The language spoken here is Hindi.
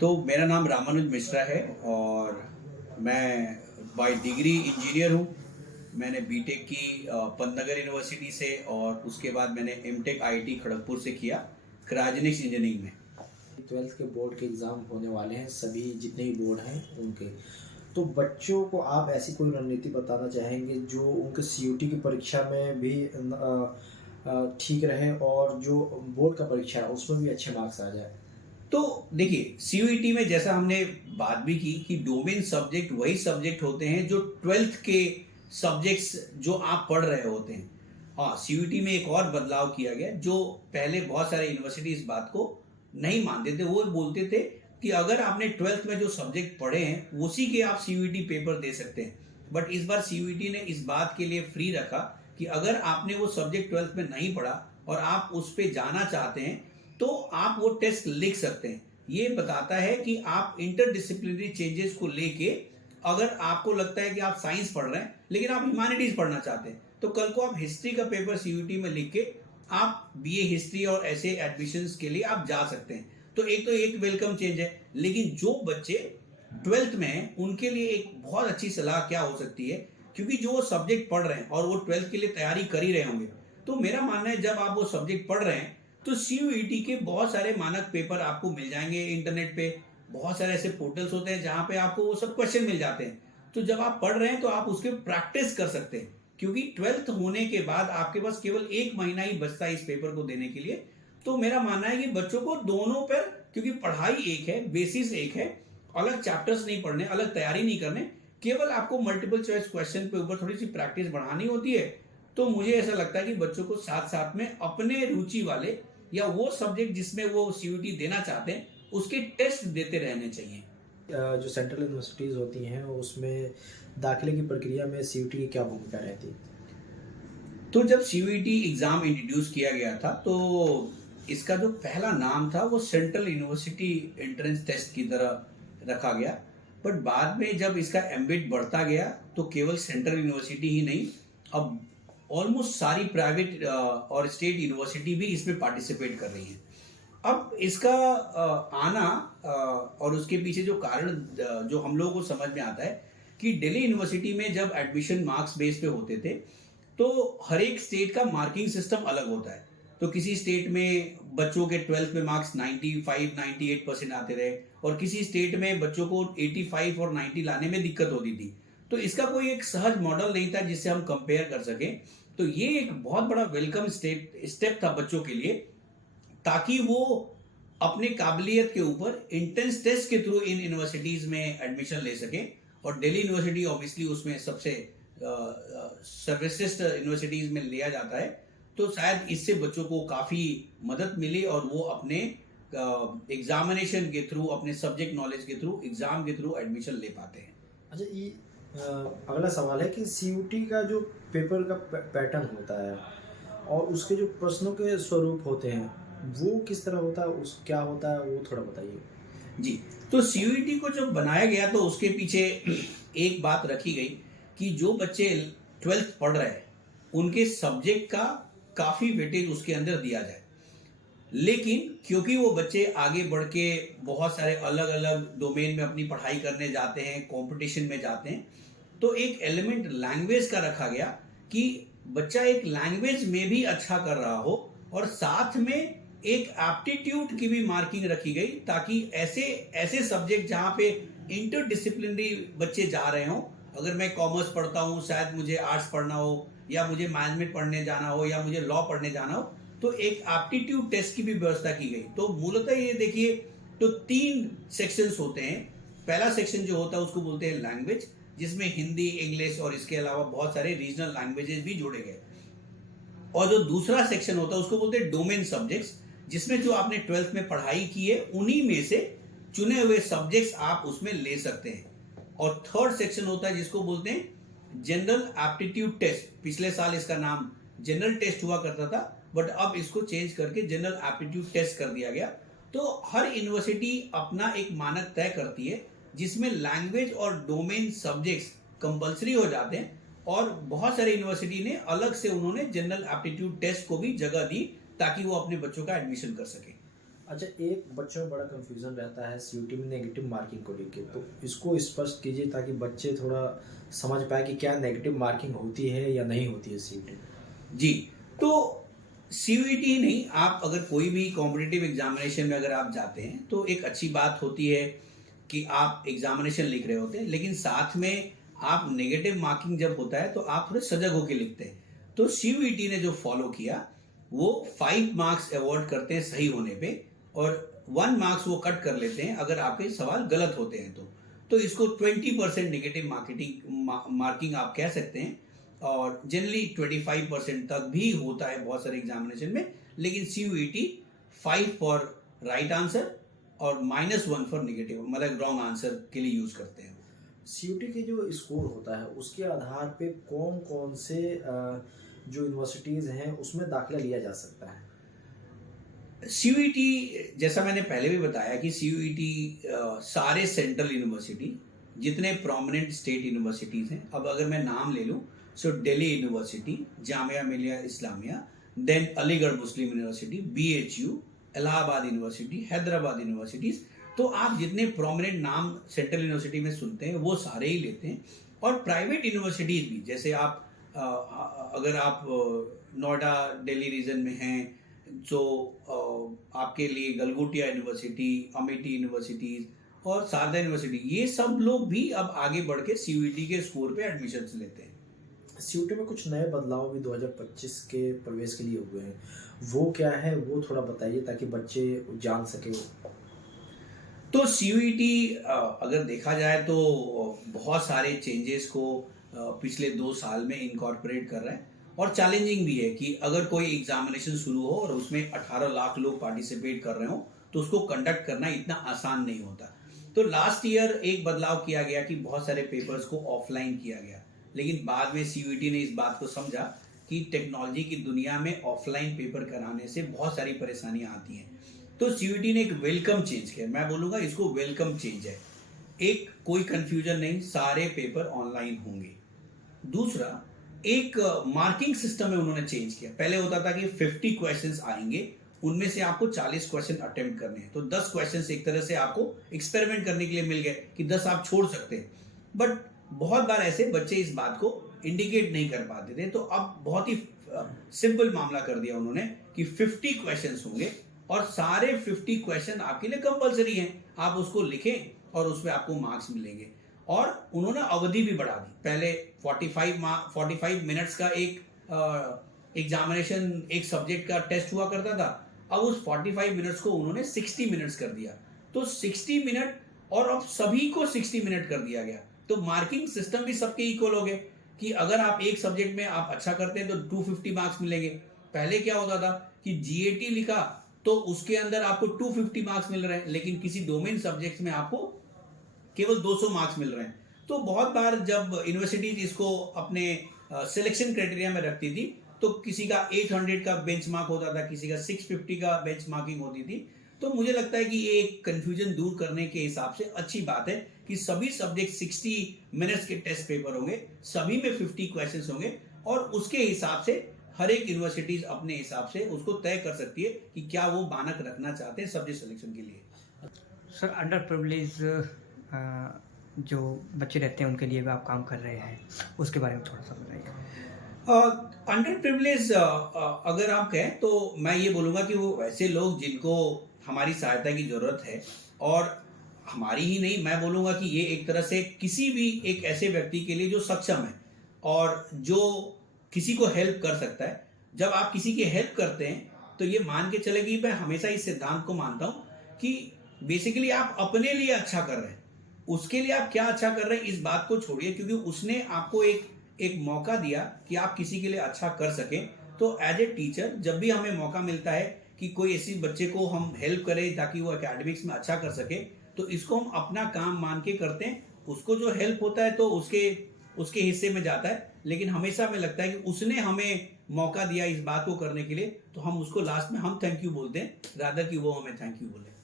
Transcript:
तो मेरा नाम रामानुज मिश्रा है और मैं बाय डिग्री इंजीनियर हूँ। मैंने बीटेक की पंतनगर यूनिवर्सिटी से और उसके बाद मैंने एमटेक आईआईटी खड़गपुर से किया क्रायोजेनिक्स इंजीनियरिंग में। 12th के बोर्ड के एग्ज़ाम होने वाले हैं, सभी जितने भी बोर्ड हैं उनके। तो बच्चों को आप ऐसी कोई रणनीति बताना चाहेंगे जो उनके सीयूटी की परीक्षा में भी ठीक रहे और जो बोर्ड का परीक्षा है उसमें भी अच्छे मार्क्स आ जाए? तो देखिए, सीयूईटी में जैसा हमने बात भी की कि डोमेन सब्जेक्ट वही सब्जेक्ट होते हैं जो 12th के सब्जेक्ट्स जो आप पढ़ रहे होते हैं। हाँ, सीयूईटी में एक और बदलाव किया गया जो पहले बहुत सारे यूनिवर्सिटी इस बात को नहीं मानते थे। वो बोलते थे कि अगर आपने 12th में जो सब्जेक्ट पढ़े हैं उसी के आप सीयूईटी पेपर दे सकते हैं। बट इस बार सीयूईटी ने इस बात के लिए फ्री रखा कि अगर आपने वो सब्जेक्ट 12th में नहीं पढ़ा और आप उस पर जाना चाहते हैं तो आप वो टेस्ट लिख सकते हैं। ये बताता है कि आप इंटरडिसिप्लिनरी चेंजेस को लेके, अगर आपको लगता है कि आप साइंस पढ़ रहे हैं लेकिन आप ह्यूमैनिटीज पढ़ना चाहते हैं तो कल को आप हिस्ट्री का पेपर सीयूईटी में लिख के आप बीए हिस्ट्री और ऐसे एडमिशंस के लिए आप जा सकते हैं। तो एक वेलकम चेंज है। लेकिन जो बच्चे 12th में हैं उनके लिए एक बहुत अच्छी सलाह क्या हो सकती है, क्योंकि जो वो सब्जेक्ट पढ़ रहे हैं और वो 12th के लिए तैयारी कर ही रहे होंगे, तो मेरा मानना है जब आप वो सब्जेक्ट पढ़ रहे हैं तो सीयूईटी के बहुत सारे मानक पेपर आपको मिल जाएंगे इंटरनेट पे। बहुत सारे ऐसे पोर्टल्स होते हैं जहां पे आपको वो सब क्वेश्चन मिल जाते हैं। तो जब आप पढ़ रहे हैं तो आप उसके प्रैक्टिस कर सकते हैं, क्योंकि 12th होने के बाद आपके पास केवल 1 महीना ही बचता है इस पेपर को देने के लिए। तो मेरा मानना है कि बच्चों को दोनों पर, क्योंकि पढ़ाई एक है, बेसिस एक है, अलग चैप्टर्स नहीं पढ़ने, अलग तैयारी नहीं करने, केवल आपको मल्टीपल चॉइस क्वेश्चन पे ऊपर थोड़ी सी प्रैक्टिस बढ़ानी होती है। तो मुझे ऐसा लगता है कि बच्चों को साथ साथ में अपने रुचि वाले या वो सब्जेक्ट जिसमें वो सीयूईटी देना चाहते हैं उसके टेस्ट देते रहने चाहिए। जो सेंट्रल यूनिवर्सिटीज़ होती हैं उसमें दाखिले की प्रक्रिया में सीयूटी की क्या भूमिका रहती है? तो जब सीयूईटी एग्जाम इंट्रोड्यूस किया गया था तो इसका जो पहला नाम था वो सेंट्रल यूनिवर्सिटी एंट्रेंस टेस्ट की तरह रखा गया। बट बाद में जब इसका एम्बिट बढ़ता गया तो केवल सेंट्रल यूनिवर्सिटी ही नहीं, अब ऑलमोस्ट सारी प्राइवेट और स्टेट यूनिवर्सिटी भी इसमें पार्टिसिपेट कर रही हैं। अब इसका आना और उसके पीछे जो कारण जो हम लोगों को समझ में आता है कि दिल्ली यूनिवर्सिटी में जब एडमिशन मार्क्स बेस पे होते थे तो हर एक स्टेट का मार्किंग सिस्टम अलग होता है। तो किसी स्टेट में बच्चों के 12th में मार्क्स 95-98% आते रहे और किसी स्टेट में बच्चों को 85 और 90 लाने में दिक्कत होती थी। तो इसका कोई एक सहज मॉडल नहीं था जिससे हम कंपेयर कर सकें। तो ये एक बहुत बड़ा वेलकम स्टेप था बच्चों के लिए, ताकि वो अपने काबिलियत के ऊपर इंट्रेंस टेस्ट के थ्रू इन यूनिवर्सिटीज में एडमिशन ले सकें। और दिल्ली यूनिवर्सिटी ऑब्वियसली उसमें सबसे सर्वश्रेष्ठ यूनिवर्सिटीज में लिया जाता है। तो शायद इससे बच्चों को काफी मदद मिली और वो अपने एग्जामिनेशन के थ्रू, अपने सब्जेक्ट नॉलेज के थ्रू, एग्जाम के थ्रू एडमिशन ले पाते हैं। अच्छा, ये अगला सवाल है कि सीयूटी का जो पेपर का पैटर्न होता है और उसके जो प्रश्नों के स्वरूप होते हैं वो किस तरह होता है, उस क्या होता है वो थोड़ा बताइए। जी, तो सीयूईटी को जब बनाया गया तो उसके पीछे एक बात रखी गई कि जो बच्चे 12th पढ़ रहे हैं उनके सब्जेक्ट का काफी वेटेज उसके अंदर दिया जाए। लेकिन क्योंकि वो बच्चे आगे बढ़ के बहुत सारे अलग अलग डोमेन में अपनी पढ़ाई करने जाते हैं, कंपटीशन में जाते हैं, तो एक एलिमेंट लैंग्वेज का रखा गया कि बच्चा एक लैंग्वेज में भी अच्छा कर रहा हो और साथ में एक एप्टीट्यूड की भी मार्किंग रखी गई, ताकि ऐसे सब्जेक्ट जहां पे इंटरडिसिप्लिनरी बच्चे जा रहे हों, अगर मैं कॉमर्स पढ़ता हूं, शायद मुझे आर्ट्स पढ़ना हो या मुझे मैनेजमेंट पढ़ने जाना हो या मुझे लॉ पढ़ने जाना हो, तो एक एप्टीट्यूड टेस्ट की भी व्यवस्था की गई। तो मूलतः ये देखिए, तो 3 सेक्शंस होते हैं। पहला सेक्शन जो होता है उसको बोलते हैं लैंग्वेज, जिसमें हिंदी, इंग्लिश और इसके अलावा बहुत सारे रीजनल लैंग्वेजेस भी जोड़े गए। और जो दूसरा सेक्शन होता है उसको बोलते हैं डोमेन सब्जेक्ट्स, जिसमें जो आपने 12th में पढ़ाई की है उन्हीं में से चुने हुए सब्जेक्ट्स आप उसमें ले सकते हैं। और थर्ड सेक्शन होता है जिसको बोलते हैं जनरल एप्टीट्यूड टेस्ट। पिछले साल इसका नाम जनरल टेस्ट हुआ करता था, बट अब इसको चेंज करके जनरल एप्टीट्यूड टेस्ट कर दिया गया। तो हर यूनिवर्सिटी अपना एक मानक तय करती है जिसमें लैंग्वेज और डोमेन सब्जेक्ट्स कंपलसरी हो जाते हैं, और बहुत सारे यूनिवर्सिटी ने अलग से उन्होंने जनरल एप्टीट्यूड टेस्ट को भी जगह दी ताकि वो अपने बच्चों का एडमिशन कर सके। अच्छा, एक बच्चों में बड़ा कंफ्यूजन रहता है सीयूटी में नेगेटिव मार्किंग को लेके, तो इसको स्पष्ट कीजिए ताकि बच्चे थोड़ा समझ पाए कि क्या नेगेटिव मार्किंग होती है या नहीं होती है सीयूटी में। जी, तो सीयूईटी नहीं, आप अगर कोई भी कॉम्पिटिटिव एग्जामिनेशन में अगर आप जाते हैं तो एक अच्छी बात होती है कि आप एग्जामिनेशन लिख रहे होते हैं, लेकिन साथ में आप नेगेटिव मार्किंग जब होता है तो आप थोड़े सजग होकर लिखते हैं। तो सीयूईटी ने जो फॉलो किया वो 5 मार्क्स अवॉर्ड करते हैं सही होने पे, और 1 मार्क्स वो कट कर लेते हैं अगर आपके सवाल गलत होते हैं तो इसको 20% नेगेटिव मार्किंग आप कह सकते हैं, और जनरली 25% तक भी होता है बहुत सारे एग्जामिनेशन में। लेकिन सीयूईटी 5 फॉर राइट आंसर और -1 फॉर नेगेटिव, मतलब रॉन्ग आंसर के लिए यूज करते हैं। सीयूटी के जो स्कोर होता है उसके आधार पे कौन कौन से जो यूनिवर्सिटीज़ हैं उसमें दाखिला लिया जा सकता है। सीयूईटी, जैसा मैंने पहले भी बताया कि सीयूईटी सारे सेंट्रल यूनिवर्सिटी, जितने प्रोमिनेंट स्टेट यूनिवर्सिटीज़ हैं, अब अगर मैं नाम ले लूँ, सो Delhi University, Jamia Millia Islamia, then Aligarh Muslim University, BHU, Allahabad University, Hyderabad universities, तो आप जितने प्रोमिनेंट नाम सेंट्रल यूनिवर्सिटी में सुनते हैं वो सारे ही लेते हैं। और प्राइवेट यूनिवर्सिटीज़ भी, जैसे आप अगर आप नोएडा दिल्ली रीजन में हैं जो आपके लिए गलगोटिया यूनिवर्सिटी, अमेठी यूनिवर्सिटीज और शारदा यूनिवर्सिटी, ये सब लोग भी अब आगे बढ़ के सीयूईटी के स्कोर पे एडमिशन्स लेते हैं। सीयूटी में कुछ नए बदलाव भी 2025 के प्रवेश के लिए हुए हैं, वो क्या है वो थोड़ा बताइए ताकि बच्चे जान सके। तो सीयूईटी अगर देखा जाए तो बहुत सारे चेंजेस को पिछले 2 साल में इनकॉर्पोरेट कर रहा है, और चैलेंजिंग भी है कि अगर कोई एग्जामिनेशन शुरू हो और उसमें 18 लाख लोग पार्टिसिपेट कर रहे हो तो उसको कंडक्ट करना इतना आसान नहीं होता। तो लास्ट ईयर एक बदलाव किया गया कि बहुत सारे पेपर्स को ऑफलाइन किया गया, लेकिन बाद में सीयूईटी ने इस बात को समझा कि टेक्नोलॉजी की दुनिया में ऑफलाइन पेपर कराने से बहुत सारी परेशानियां आती हैं। तो सीयूईटी ने एक वेलकम चेंज किया, मैं बोलूँगा इसको वेलकम चेंज है। एक कोई कंफ्यूजन नहीं, सारे पेपर ऑनलाइन होंगे। दूसरा, एक मार्किंग सिस्टम में उन्होंने चेंज किया। पहले होता था कि 50 क्वेश्चंस आएंगे, उनमें से आपको 40 क्वेश्चन अटेम्प्ट करने हैं, तो 10 क्वेश्चंस एक तरह से आपको एक्सपेरिमेंट करने के लिए मिल गए कि 10 आप छोड़ सकते हैं। बट बहुत बार ऐसे बच्चे इस बात को इंडिकेट नहीं कर पाते थे, तो अब बहुत ही सिंपल मामला कर दिया उन्होंने कि 50 क्वेश्चंस होंगे और सारे 50 क्वेश्चन आपके लिए कंपलसरी हैं, आप उसको लिखें और उसमें आपको मार्क्स मिलेंगे। और उन्होंने अवधि भी बढ़ा दी, पहले 45 मिनट्स का एक एग्जामिनेशन, एक सब्जेक्ट का टेस्ट हुआ करता था, अब उस 45 मिनट्स को उन्होंने 60 मिनट्स कर दिया। तो 60 मिनट, और अब सभी को 60 मिनट कर दिया गया, तो मार्किंग सिस्टम भी सबके इक्वल हो गए कि अगर आप एक सब्जेक्ट में आप अच्छा करते हैं तो 250 मार्क्स मिलेंगे। पहले क्या होता था कि GAT लिखा तो उसके अंदर आपको 250 मार्क्स मिल रहे हैं, लेकिन किसी डोमेन सब्जेक्ट में आपको केवल 200 मार्क्स मिल रहे हैं। तो बहुत बार जब यूनिवर्सिटीज इसको अपने सिलेक्शन क्राइटेरिया में रखती थी तो किसी का 800 का बेंचमार्क होता था, किसी का 650 का बेंचमार्किंग होती थी। तो मुझे लगता है कि ये एक कंफ्यूजन दूर करने के हिसाब से अच्छी बात है कि सभी सब्जेक्ट 60 मिनट्स के टेस्ट पेपर होंगे, सभी में 50 क्वेश्चंस होंगे, और उसके हिसाब से हर एक यूनिवर्सिटीज अपने हिसाब से उसको तय कर सकती है कि क्या वो मानक रखना चाहते हैं सब्जेक्ट सिलेक्शन के लिए। सर, अंडर प्रिविलेज जो बच्चे रहते हैं उनके लिए भी आप काम कर रहे हैं, उसके बारे में थोड़ा सा बताइए। अंडर प्रिविलेज अगर आप कहें तो मैं ये बोलूँगा कि वो वैसे लोग जिनको हमारी सहायता की ज़रूरत है, और हमारी ही नहीं, मैं बोलूँगा कि ये एक तरह से किसी भी एक ऐसे व्यक्ति के लिए जो सक्षम है और जो किसी को हेल्प कर सकता है। जब आप किसी की हेल्प करते हैं तो ये मान के चले कि मैं हमेशा इस सिद्धांत को मानता हूँ कि बेसिकली आप अपने लिए अच्छा कर रहे हैं, उसके लिए आप क्या अच्छा कर रहे हैं इस बात को छोड़िए, क्योंकि उसने आपको एक मौका दिया कि आप किसी के लिए अच्छा कर सकें। तो एज ए टीचर जब भी हमें मौका मिलता है कि कोई ऐसी बच्चे को हम हेल्प करें ताकि वो एकेडमिक्स में अच्छा कर सके, तो इसको हम अपना काम मान के करते हैं। उसको जो हेल्प होता है तो उसके हिस्से में जाता है, लेकिन हमेशा हमें लगता है कि उसने हमें मौका दिया इस बात को करने के लिए, तो हम उसको लास्ट में हम थैंक यू बोलते हैं, रादर कि वो हमें थैंक यू बोले।